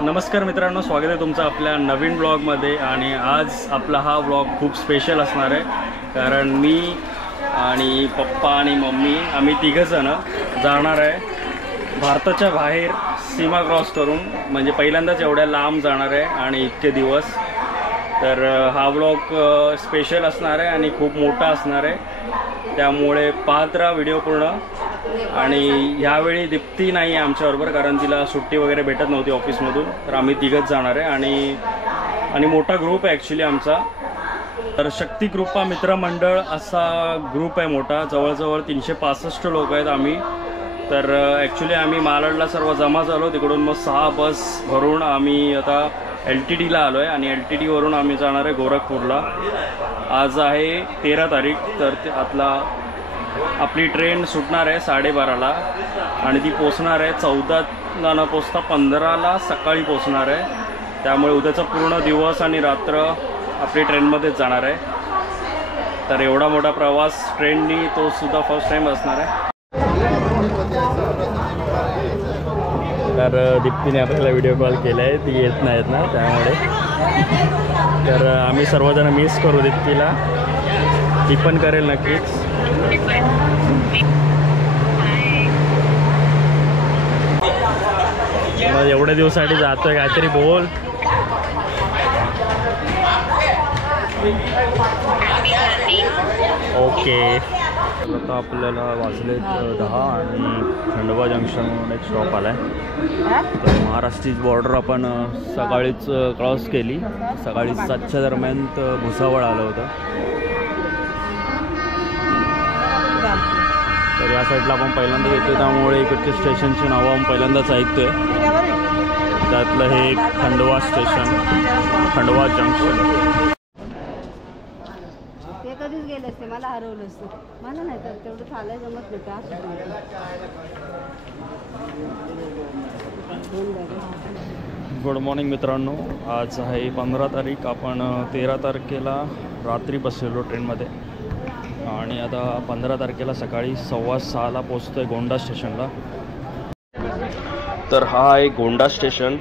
नमस्कार मित्रांनो, स्वागत आहे तुमचं आपल्या नवीन ब्लॉगमध्ये. आणि आज आपला हा ब्लॉग खूप स्पेशल असणार आहे, कारण मी आणि पप्पा आणि मम्मी आम्ही तिघंजण जाणार आहे भारताच्या बाहेर सीमा क्रॉस करून. म्हणजे पहिल्यांदाच एवढ्या लांब जाणार आहे आणि इतके दिवस. तर हा ब्लॉग स्पेशल असणार आहे आणि खूप मोठा असणार आहे, त्यामुळे पाहत राहा व्हिडिओ पूर्ण. आणि ह्यावेळी दीप्ती नाही आहे आमच्याबरोबर, कारण तिला सुट्टी वगैरे भेटत नव्हती ऑफिसमधून. तर आम्ही तिघंच जाणार आहे आणि मोठा ग्रुप आहे ॲक्च्युली आमचा. तर शक्ती कृपा मित्रमंडळ असा ग्रुप आहे मोठा, जवळजवळ 365 लोक आहेत आम्ही. तर ॲक्च्युली आम्ही मालाडला सर्व जमा झालो, तिकडून मग 6 बस भरून आम्ही आता LTTला आलो आहे आणि LTTवरून आम्ही जाणार आहे गोरखपूरला. आज आहे 13 तारीख. तर आपली ट्रेन सुटणार आहे 12:30ला आणि ती पोचणार आहे 14ला न पोचता 15ला सकाळी पोचणार आहे. त्यामुळे उद्याचा पूर्ण दिवस आणि रात्र आपली ट्रेनमध्येच जाणार आहे. तर एवढा मोठा प्रवास ट्रेननी तो सुद्धा फर्स्ट टाईम असणार आहे. तर दीप्तीने आपल्याला व्हिडिओ कॉल केला आहे, ती येत नाहीत ना त्यामुळे. तर आम्ही सर्वजण मिस करू दीप्तीला, ती पण करेल नक्कीच. मग एवढ्या दिवसासाठी जातोय, काहीतरी बोल. ओके. आता आपल्याला वाजले 10 आणि खंडवा जंक्शन म्हणून एक स्टॉप आला आहे. तर महाराष्ट्रीच बॉर्डर आपण सकाळीच क्रॉस केली. सकाळी 7च्या दरम्यान भुसावळ आलं होतं. तर या साईडला आपण पहिल्यांदा येतो, त्यामुळे इकडच्या स्टेशनची नावं आपण पहिल्यांदाच ऐकतोय. त्यातलं हे खंडवा स्टेशन, खंडवा जंक्शन. ते कधीच गेले असते, मला हरवलं असतं. मला नाही तर तेवढं चालाय जमत नव्हतं. गुड मॉर्निंग मित्रांनो, आज आहे 15 तारीख. आपण 13 तारखेला रात्री बसलेलो ट्रेनमध्ये आणि आता 15 तारखेला सकाळी 6:15ला पोचतो आहे गोंडा स्टेशनला. तर हा आहे गोंडा स्टेशन.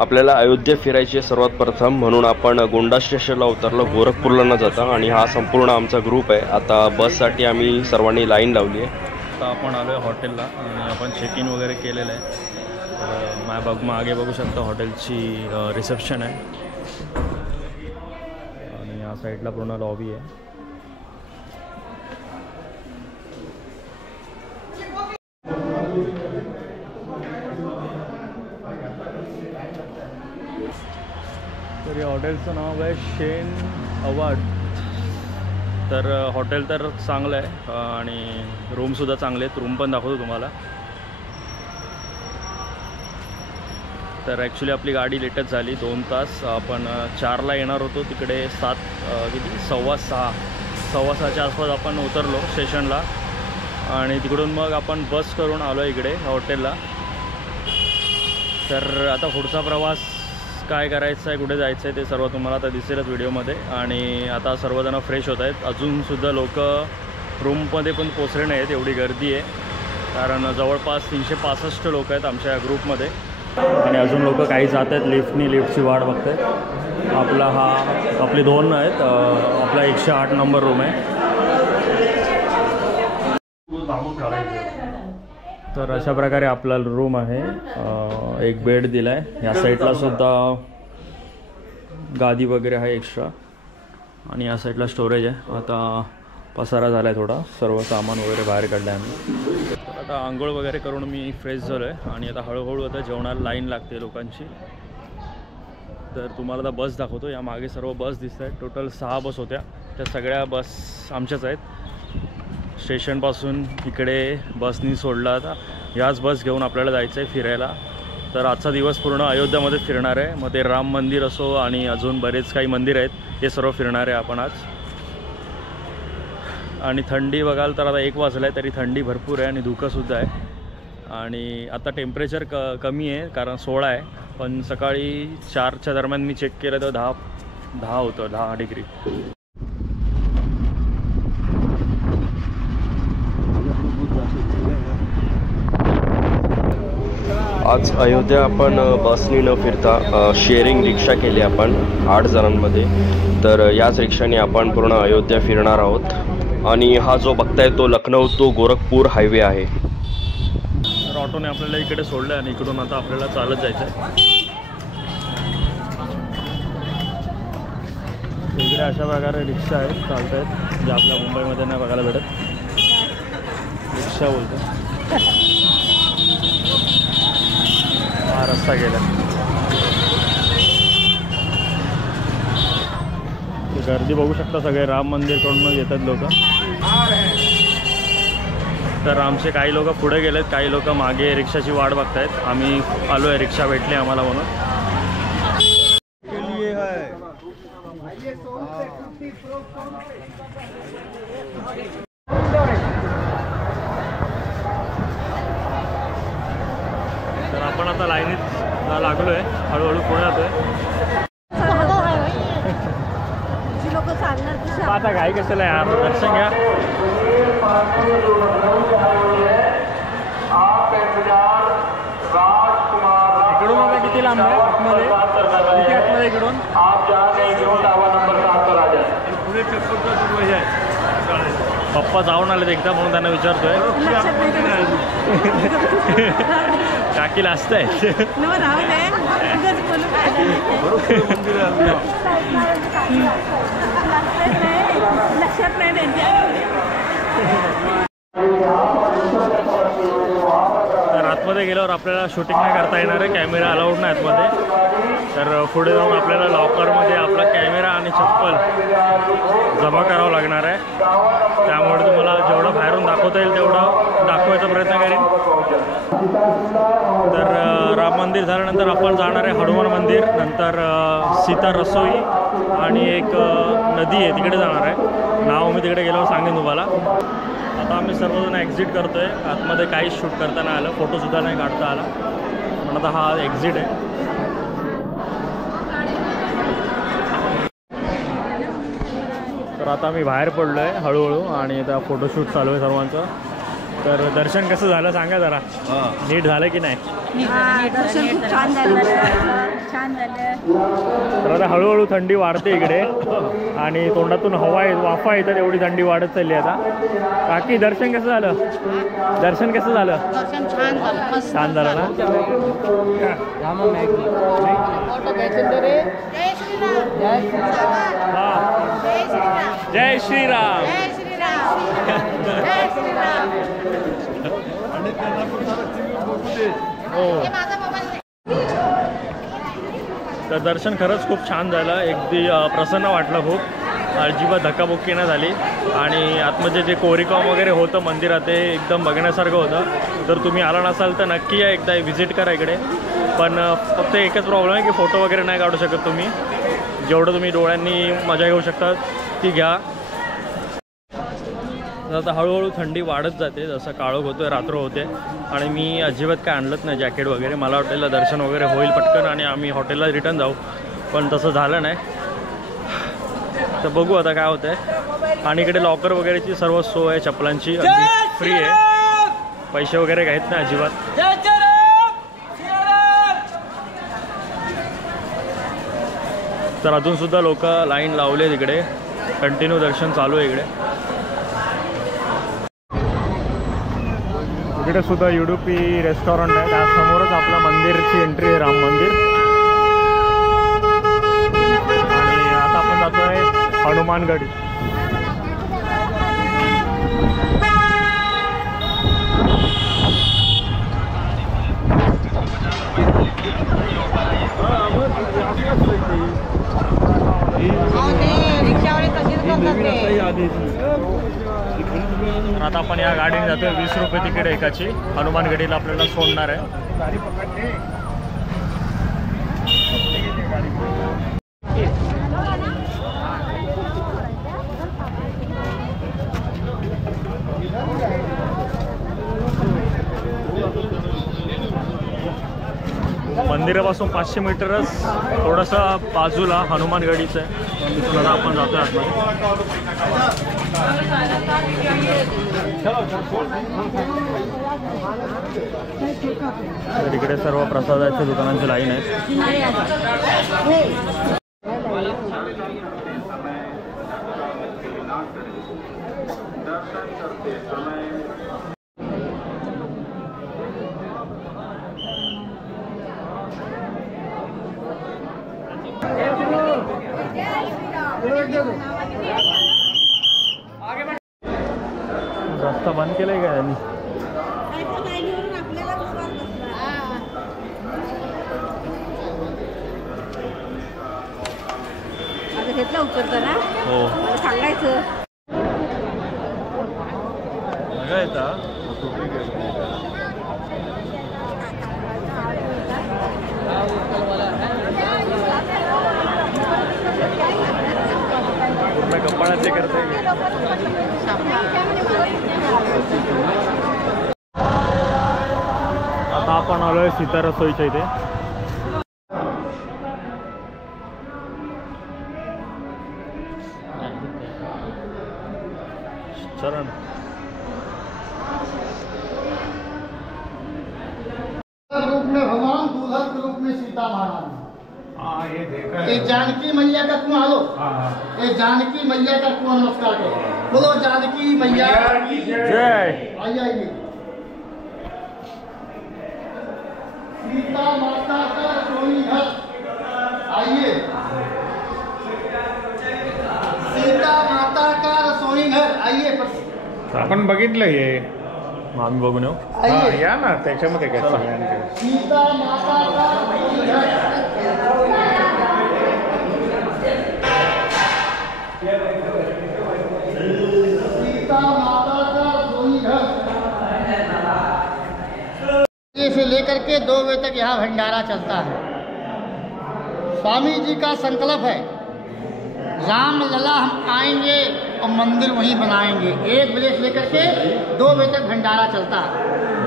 आपल्याला अयोध्या फिरायची आहे सर्वात प्रथम, म्हणून आपण गोंडा स्टेशनला उतरलो गोरखपूरला न जाता. आणि हा संपूर्ण आमचा ग्रुप आहे. आता बससाठी आम्ही सर्वांनी लाईन लावली आहे. आता आपण आलो आहे हॉटेलला आणि आपण चेक इन वगैरे केलेलं आहे. तर मागे बघू शकता हॉटेलची रिसेप्शन आहे आणि या साईडला पूर्ण लॉबी आहे. तर या हॉटेलचं नाव आहे शेन अवॉर्ड. तर हॉटेल तर चांगलं आहे आणि रूमसुद्धा चांगले आहेत. रूम पण दाखवतो तुम्हाला. तर ॲक्च्युली आपली गाडी लेटच झाली 2 तास. आपण 4ला येणार होतो, तिकडे 6:15च्या आसपास आपण उतरलो स्टेशनला आणि तिकडून मग आपण बस करून आलो इकडे हॉटेलला. तर आता पुढचा प्रवास काय करायचं आहे, कुठे जायचं आहे ते सर्व तुम्हाला आता दिसेलच व्हिडिओमध्ये. आणि आता सर्वजण फ्रेश होत आहेत. अजूनसुद्धा लोक रूममध्ये पण पोचले नाही आहेत, एवढी गर्दी आहे. कारण जवळपास 365 लोक आहेत आमच्या ग्रुपमध्ये आणि अजून लोक काही जात आहेत लिफ्टनी, लिफ्टची वाट बघत आहेत. आपले 2 आहेत. आपला 108 नंबर रूम आहे. तर अशा प्रकारे आपला रूम आहे. एक बेड दिला आहे. या साईडला सुद्धा गादी वगैरे आहे एक्स्ट्रा आणि या साईडला स्टोरेज आहे. आता पसारा झाला आहे थोडा, सर्व सामान वगैरे बाहेर काढलं आहे आम्ही. तर आता आंघोळ वगैरे करून मी फ्रेश झालो आहे आणि आता हळूहळू आता जेवणाला लाईन लागते लोकांची. तर तुम्हाला आता बस दाखवतो. या मागे सर्व बस दिसत आहेत. टोटल 6 बस होत्या, त्या सगळ्या बस आमच्याच आहेत. स्टेशनपासून इकडे बसनी सोडला. आता याच बस घेऊन आपल्याला जायचं आहे फिरायला. तर आजचा दिवस पूर्ण अयोध्यामध्ये फिरणार आहे. मग ते राम मंदिर असो आणि अजून बरेच काही मंदिर आहेत, हे सर्व फिरणार आहे आपण आज. आणि थंडी बघाल तर आता 1 वाजला आहे, तरी थंडी भरपूर आहे आणि धुकंसुद्धा आहे. आणि आता टेम्परेचर कमी आहे कारण 16 आहे, पण सकाळी 4च्या दरम्यान मी चेक केलं तर 10 होतं, 10 डिग्री. आज अयोध्या आपण बसनी न फिरता शेअरिंग रिक्षा केली आपण 8 जणांमध्ये. तर याच रिक्षाने आपण पूर्ण अयोध्या फिरणार आहोत. आणि हा जो बघताय तो लखनौ तो गोरखपूर हायवे आहे. तर ऑटोने आपल्याला इकडे सोडलं आणि इकडून आता आपल्याला चालत जायचं आहे. इकडे अशा प्रकारे रिक्षा आहेत, चालत आहेत, जे आपल्या मुंबईमध्ये नाही बघायला भेटत. रिक्षा बोलतो. हा रस्ता गेला. गर्दी बघू शकता, सगळे राम मंदिरकडून येतात लोक. तर आमचे काही लोक पुढे गेलेत, काही लोक मागे रिक्षाची वाट बघतायत. आम्ही आलो आहे, रिक्षा भेटली आम्हाला म्हणून. तर आपण आता लाईनीत लागलो आहे, हळूहळू पुढे जातोय. आता काय कशाला यार, दर्शन घ्या. इकडून आता किती लांब आहे आतमध्ये? किती आतमध्ये इकडून? पुढे चक्कर आहे. पप्पा जाऊन आलेत एकदा म्हणून त्यांना विचारतोय. काकीला असतंय. लक्षात नाही त्यांच्या. तर आतमध्ये गेल्यावर आपल्याला शूटिंग नाही करता येणार आहे, कॅमेरा अलाउड नाही आतमध्ये. तर पुढे जाऊन आपल्याला लॉकरमध्ये आपला कॅमेरा आणि चप्पल जमा करावं लागणार आहे. त्यामुळे तुम्हाला जेवढं बाहेरून दाखवता येईल तेवढं दाखवायचा प्रयत्न करेन. तर राम मंदिर झाल्यानंतर आपण जाणार आहे हनुमान मंदिर, नंतर सीता रसोई आणि एक नदी आहे तिकडे जाणार आहे. नाव मी तिकडे गेल्यावर सांगेन तुम्हाला. आता आम्ही सर्वजण एक्झिट करतो आहे. आतमध्ये काहीच शूट करता नाही आलं, फोटोसुद्धा नाही काढता आला, पण आता हा एक्झिट आहे. तर आता आम्ही बाहेर पडलो आहे हळूहळू आणि आता फोटोशूट चालू आहे सर्वांचं. तर दर्शन कसं झालं सांगा जरा. नीट झालं की नाही? दर्शन खूप छान झालं. छान झालं. तर आता हळूहळू थंडी वाढते इकडे आणि तोंडातून हवा वाफा येतात, एवढी थंडी वाढत चालली आता. काकी दर्शन कसं झालं? दर्शन कसं झालं? दर्शन छान झालं. छान झालं ना? जय श्रीराम. हो. तर दर्शन खरंच खूप छान झालं. अगदी प्रसन्न वाटलं खूप. अजिबात धक्काबुक्की नाही झाली. आणि आतमध्ये जे कोरीकॉम वगैरे होतं मंदिरात ते एकदम बघण्यासारखं होतं. जर तुम्ही आला नसाल तर नक्की या, एकदा व्हिजिट करा इकडे. पण फक्त एकच प्रॉब्लेम आहे की फोटो वगैरे नाही काढू शकत तुम्ही. जेवढं तुम्ही डोळ्यांनी मजा घेऊ शकता ती घ्या. आता हळूहळू थंडी वाढत जाते, जसं काळोख होतोय, रात्र होते. आणि मी अजिबात काय आणलंच नाही जॅकेट वगैरे. मला हॉटेलला दर्शन वगैरे होईल पटकन आणि आम्ही हॉटेलला रिटर्न जाऊ, पण तसं झालं नाही. तर बघू आता काय होतं आहे. आणि इकडे लॉकर वगैरेची सर्व सोय आहे, चप्पलांची अगदी फ्री आहे, पैसे वगैरे घेत नाही अजिबात. तर अजूनसुद्धा लोक लाईन लावले तिकडे, कंटिन्यू दर्शन चालू आहे इकडे. इकडे सुद्धा युडुपी रेस्टॉरंट आहे, त्यासमोरच आपल्या मंदिरची एंट्री आहे, राम मंदिर. आणि आता आपण जातोय हनुमानगड. तर आता आपण या गाडीने जातोय. 20 रुपये तिकीट एकाची. हनुमानगडीला आपल्याला सोडणार आहे. मंदिरापासून मंदिरापासून 500 मीटरच थोडंसं बाजूला हनुमानगडीचं आहे. तिथून आता आपण जातोय आतमध्ये. इकडे सर्व प्रसादाच्या दुकानांची लाईन आहे. रस्ता बंद केलाय का यांनी? आता घेतला उतरताना हो मला सांगायचं. मजा येतं. पूर्ण कपाळाचे करता येईल. आता आपण आलोय सीता रसोईच्या इथे. चरण रूप में भगवान, दूल्हा के रूप में सीता महारानी. ये देखा ये जानकी मैया का तुम आलो. ये जानकी मैया का तुम नमस्कार करो. बोलो जानकी मैया की जय. आइए आइए. सीता माता का सोनी घर. आइए. सीता माता का रसोई घर. आइए. आपण बघितलं हे. आम्ही बघून येऊ. आइए. या ना त्याच्यामध्ये काय सगळ्यांकडे. सीता माता का रसोई घर. सीता माता का रसोई घर. से लेकर के 2 बजे तक यहाँ भंडारा चलता है. स्वामी जी का संकल्प है, राम लला हम आएंगे और मंदिर वहीं बनाएंगे. 1 बजे से लेकर के 2 बजे तक भंडारा चलता है.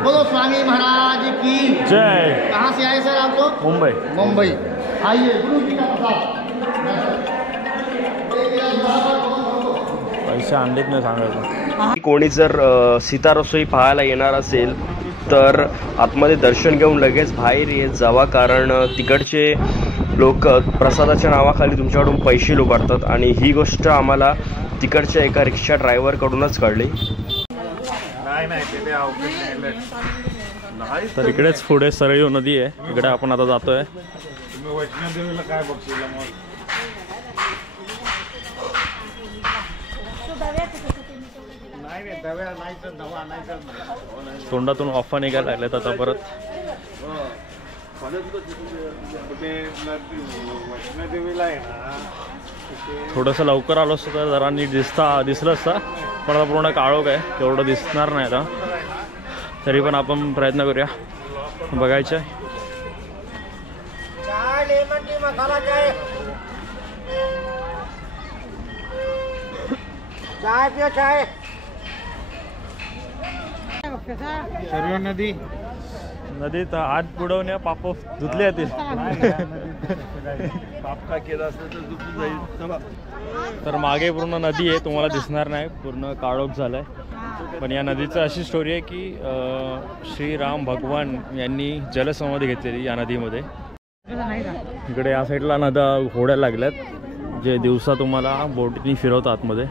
बोलो स्वामी महाराज की जय. कहाँ से आए सर आप लोग? मुंबई. मुंबई. आइए गुरु जी का प्रसाद. पैसे आणलेत नाही सांगायचं. कोणी जर सीता रसोई पाहायला येणार असेल तर आतमध्ये दर्शन घेऊन लगेच बाहेर येत जावा, कारण तिकडचे लोक प्रसादाच्या नावाखाली तुमच्याकडून पैसे लुबाडतात आणि ही गोष्ट आम्हाला तिकडच्या एका रिक्षा ड्रायव्हरकडूनच कळली. तर इकडेच पुढे सरयू नदी आहे, इकडे आपण आता जातोय. तुम्ही वैष्णोदेवीला काय बघशील मग? नाही दव्या नाही तर दवा आणायचाच नाही. तोंडातून वाफा निघायला लागल्यात आता परत. वैष्णोदेवीला आहे ना, थोडंसं लवकर आलो असतो तर जरा नीट दिसलं असतं, पण आता पूर्ण काळोख आहे, तेवढं दिसणार नाही आता. तरी पण आपण प्रयत्न करूया बघायचं. चाय पियो चाय. सरयू नदी नदीत हात बुडवण्या पाप धुतले जातील. पाप का केलं असतं तर दुखून जाईल. तर मागे पूर्ण नदी आहे, तुम्हाला दिसणार नाही, पूर्ण काळोख झालाय. पण या नदीचं अशी स्टोरी आहे की श्रीराम भगवान यांनी जलसमाधी घेतलेली या नदीमध्ये. इकडे या साईडला नद्या होड्या लागल्यात जे दिवसा तुम्हाला बोटीने फिरवतात आतमध्ये.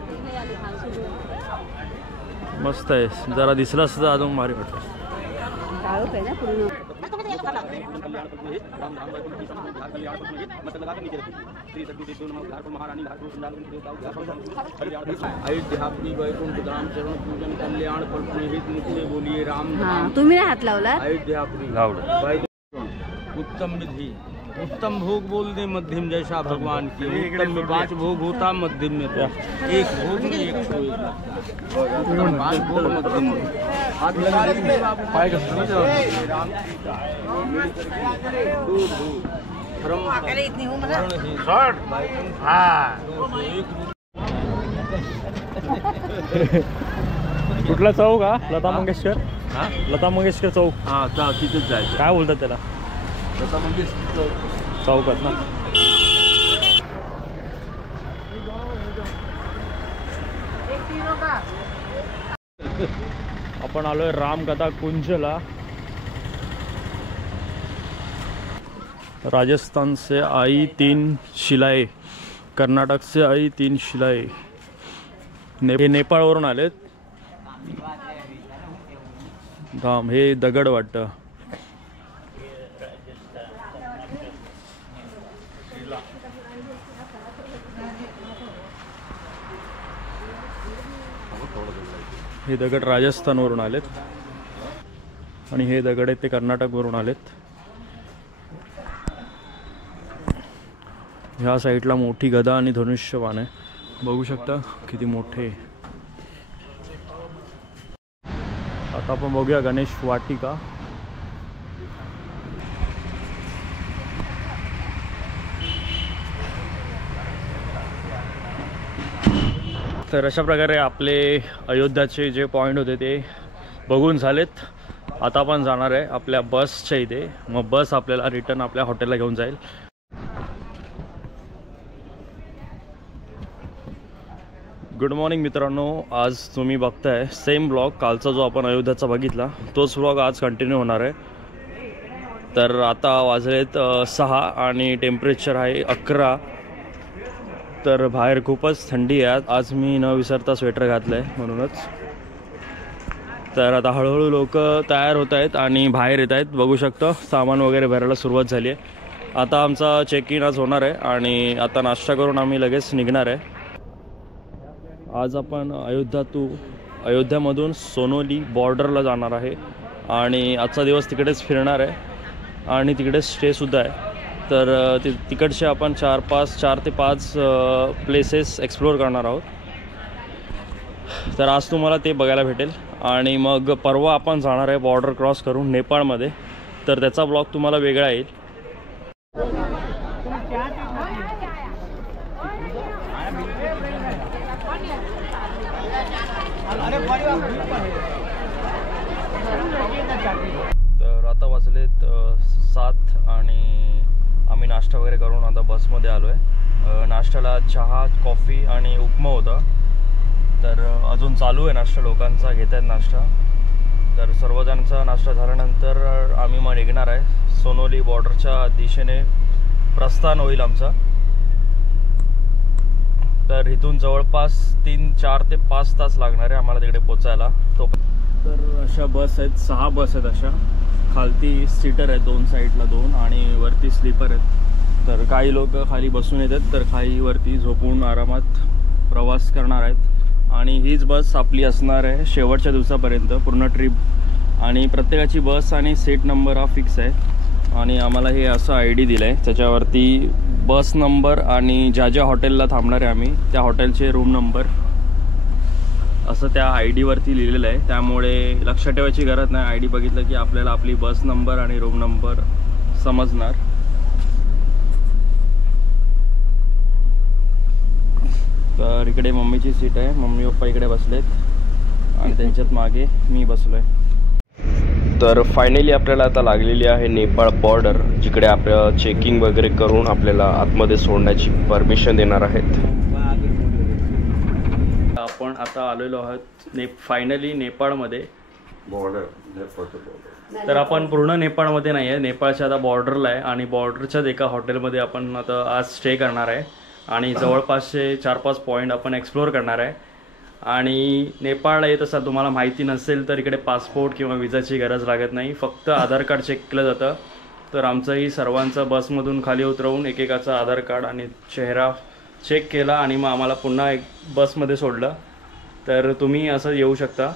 मस्त आहे, जरा दिसलं असतं तर अजून भारी वाटतं. काळोख आहे ना पूर्ण. अयोध्यापुरी वैकुंठ धाम चरण पूजन कल्याण फलपुनिहित नित्य बोलिए राम. तुम्ही नाही हात लावला? अयोध्यापुरी उत्तम विधि, उत्तम भोग बोल दे मध्यम जैसा भगवान की. उत्तम में 5 भोग होता, मध्यम में 1 भोग में 1 उत्तम 5 भोग मध्यम में. हाथ लगा दीजिए पाए का समझ राम दूर दूर धर्म इतनी हूँ कुठला चौक हा? लता मंगेशकर. लता मंगेशकर चौक. हां तिथेच जायचं. काय बोलतात त्याला? चौकात ना. आपण आलोय रामकथा कुंजला. राजस्थान से आई 3 शिलाएं, कर्नाटक से आई 3 शिलाएं. हे नेपाळवरून आलेत. धाम हे दगड वाटतं. हे दगड राजस्थानवरून आलेत आणि हे दगड आहेत ते कर्नाटकवरून आलेत. ह्या साईडला मोठी गदा आणि धनुष्यबाण आहे. बघू शकता किती मोठे. आता आपण बघूया गणेश वाटिका. तर अशा प्रकारे आपले अयोध्याचे जे पॉईंट होते ते बघून झालेत. आता आपण जाणार आहे आपल्या बसच्या इथे. मग बस आपल्याला रिटर्न आपल्या हॉटेलला घेऊन जाईल. गुड मॉर्निंग मित्रांनो. आज तुम्ही बघताय सेम ब्लॉग. कालचा जो आपण अयोध्याचा बघितला तोच ब्लॉग आज कंटिन्यू होणार आहे. तर आता वाजलेत 6 आणि टेम्परेचर आहे 11. तर बाहेर खूपच थंडी आहे. आज मी न विसरता स्वेटर घातलं आहे म्हणूनच. तर आता हळूहळू लोक तयार होत आहेत आणि बाहेर येत आहेत. बघू शकता सामान वगैरे भरायला सुरुवात झाली आहे. आता आमचा चेक इन आज होणार आहे आणि आता नाश्ता करून आम्ही लगेच निघणार आहे. आज आपण अयोध्यामधून सोनोली बॉर्डरला जाणार आहे आणि आजचा दिवस तिकडेच फिरणार आहे आणि तिकडेच स्टेसुद्धा आहे. तर तिकडचे आपण 4 ते 5 प्लेसेस एक्सप्लोअर करणार आहोत. तर आज तुम्हाला ते बघायला भेटेल आणि मग परवा आपण जाणार आहे बॉर्डर क्रॉस करून नेपाळमध्ये. तर त्याचा ब्लॉग तुम्हाला वेगळा येईल. तर आता वाजलेत 7 आणि आम्ही नाश्ता वगैरे करून आता बसमध्ये आलो आहे. नाश्त्याला चहा, कॉफी आणि उपमा होता. तर अजून चालू आहे नाश्ता. लोकांचा घेत आहेत नाश्ता. तर सर्वजणांचा नाश्ता झाल्यानंतर आम्ही मग निघणार आहे. सोनोली बॉर्डरच्या दिशेने प्रस्थान होईल आमचा. तर इथून जवळपास 4 ते 5 तास लागणार आहे आम्हाला तिकडे पोचायला. तर अशा बस आहेत, 6 बस आहेत अशा. खालती सीटर आहेत 2 साईडला 2 आणि वरती स्लीपर आहेत. तर काही लोक खाली बसून येतात तर काही वरती झोपून आरामात प्रवास करणार आहेत. आणि हीच बस आपली असणार आहे शेवटच्या दिवसापर्यंत पूर्ण ट्रिप. आणि प्रत्येकाची बस आणि सीट नंबर हा फिक्स आहे. आणि आम्हाला हे असं ID दिलं आहे. त्याच्यावरती बस नंबर आणि ज्या हॉटेलला थांबणार आहे आम्ही त्या हॉटेलचे रूम नंबर असं त्या ID वरती लिहिलेलं आहे. त्यामुळे लक्षात ठेवायची गरज नाही. ID बघितलं की आपल्याला आपली बस नंबर आणि रूम नंबर समजणार. तर इकडे मम्मीची सीट आहे. मम्मी पप्पा इकडे बसलेत आणि त्यांच्यात मागे मी बसलो आहे. तर फायनली आपल्याला आता लागलेली आहे नेपाळ बॉर्डर, जिकडे आपलं चेकिंग वगैरे करून आपल्याला आतमध्ये सोडण्याची परमिशन देणार आहेत. आपण आता आलेलो आहोत फायनली नेपाळमध्ये. तर आपण पूर्ण नेपाळमध्ये नाही आहे, नेपाळच्या आता बॉर्डरला आहे आणि बॉर्डरच्याच एका हॉटेलमध्ये आपण आता आज स्टे करणार आहे आणि जवळपासचे 4-5 पॉईंट आपण एक्सप्लोअर करणार आहे. आणि नेपाळला येत असाल, तुम्हाला माहिती नसेल तर इकडे पासपोर्ट किंवा विजाची गरज लागत नाही, फक्त आधार कार्ड चेक केलं जातं. तर आमचंही सर्वांचं बसमधून खाली उतरवून एकेकाचं आधार कार्ड आणि चेहरा चेक केला आणि मग आम्हाला पुन्हा एक बसमध्ये सोडलं. तर तुम्ही असं येऊ शकता.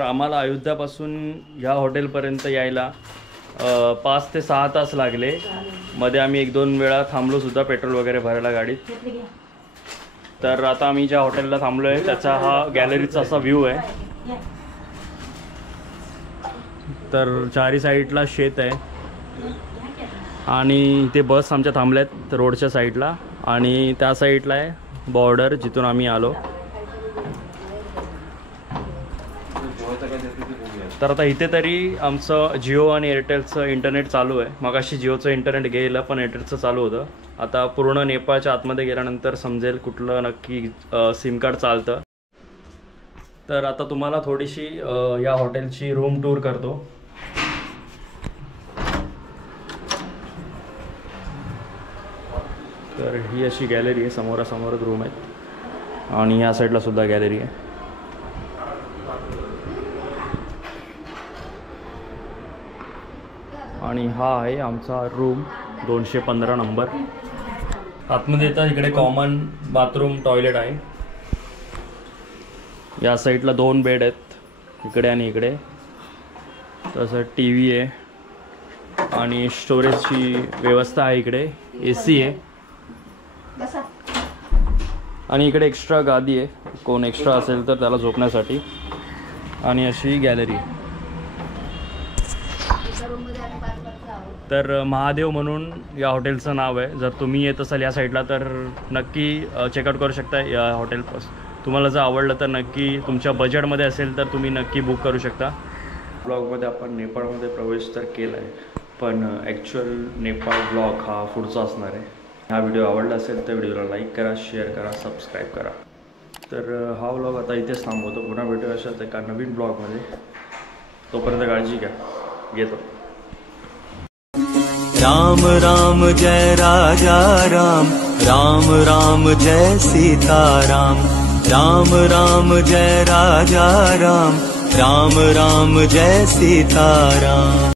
आम्हाला अयोध्यापासून ह्या हॉटेलपर्यंत यायला 5 ते 6 तास लागले. मध्ये आम्ही 1-2 वेळा थांबलोसुद्धा पेट्रोल वगैरे भरायला गाडीत. तर आता आम्ही ज्या हॉटेलला थांबलो आहे त्याचा हा गॅलरीचा असा व्ह्यू आहे. तर चारी साईडला शेत आहे आणि इथे बस आमच्या थांबल्यात रोडच्या साईडला आणि त्या साईडला आहे बॉर्डर जिथून आम्ही आलो. तर आता इथे तरी आमचं जिओ आणि एअरटेलचं इंटरनेट चालू आहे. मगाशी जिओचं इंटरनेट गेलं पण एअरटेलचं चालू होतं. आता पूर्ण नेपाळच्या आतमध्ये गेल्यानंतर समजेल कुठलं नक्की सिम कार्ड चालतं. तर आता तुम्हाला थोडीशी या हॉटेलची रूम टूर करतो. तर ही अशी गॅलरी आहे, समोरासमोरच रूम आहेत आणि या साईडला सुद्धा गॅलरी आहे. आणि हा आहे आमचा रूम 215 नंबर. आतमध्ये येतात इकडे कॉमन बाथरूम टॉयलेट आहे. या साईडला 2 बेड आहेत, इकडे आणि इकडे. तसं टी व्ही आहे आणि स्टोरेजची व्यवस्था आहे. इकडे AC आहे आणि इकडे एक्स्ट्रा गादी आहे, कोण एक्स्ट्रा असेल तर त्याला झोपण्यासाठी. आणि अशी गॅलरी. तर महादेव म्हणून या हॉटेलचं नाव आहे. जर तुम्ही येत असाल या साईडला तर नक्की चेकआउट करू शकता या हॉटेलपास. तुम्हाला जर आवडलं तर नक्की, तुमच्या बजेटमध्ये असेल तर तुम्ही नक्की बुक करू शकता. ब्लॉगमध्ये आपण नेपाळमध्ये प्रवेश तर केला आहे, पण ॲक्च्युअल नेपाळ ब्लॉग हा पुढचा असणार आहे. हा व्हिडिओ आवडला असेल तर व्हिडिओला लाईक करा, शेअर करा, सबस्क्राईब करा. तर हा व्लॉग आता इथेच थांबवतो. पुन्हा व्हिडिओ अशाच एका नवीन ब्लॉगमध्ये. तोपर्यंत काळजी घ्या. घेतो. राम राम जय राजा राम, राम राम जय सीताराम. राम राम जय राजा राम, राम राम जय सीताराम.